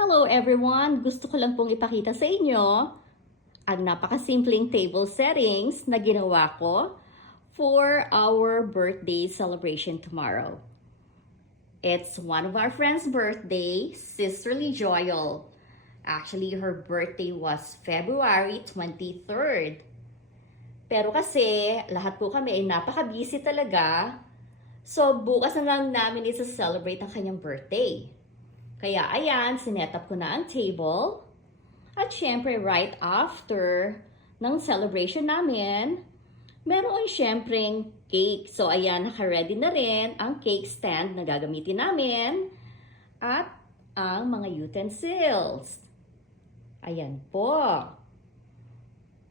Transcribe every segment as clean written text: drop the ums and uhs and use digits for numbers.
Hello everyone! Gusto ko lang pong ipakita sa inyo ang napakasimpleng table settings na ginawa ko for our birthday celebration tomorrow. It's one of our friends' birthday, Sisterly Joyal. Actually, her birthday was February 23rd. Pero kasi lahat po kami ay napaka-busy talaga, so bukas na lang namin isa-celebrate ang kanyang birthday. Kaya ayan, sinetup ko na ang table. At syempre, right after ng celebration namin, meron syempreng cake. So ayan, naka-ready na rin ang cake stand na gagamitin namin. At ang mga utensils. Ayan po.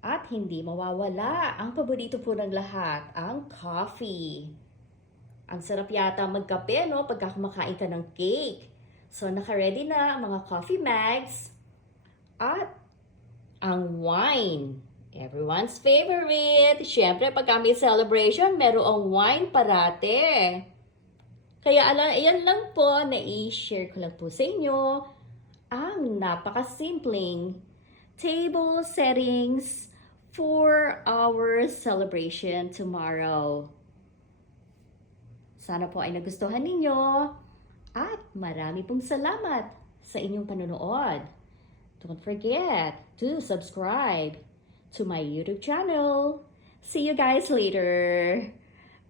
At hindi mawawala ang paborito po ng lahat, ang coffee. Ang sarap yata magkape, no? Pagka kumakain ka ng cake. So, naka-ready na ang mga coffee mags at ang wine. Everyone's favorite. Siyempre, pagka may celebration, merong wine parate. Kaya ayan lang po na i-share ko lang po sa inyo ang napakasimpleng table settings for our celebration tomorrow. Sana po ay nagustuhan ninyo. At marami pong salamat sa inyong panonood. Don't forget to subscribe to my YouTube channel. See you guys later.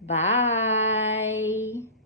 Bye!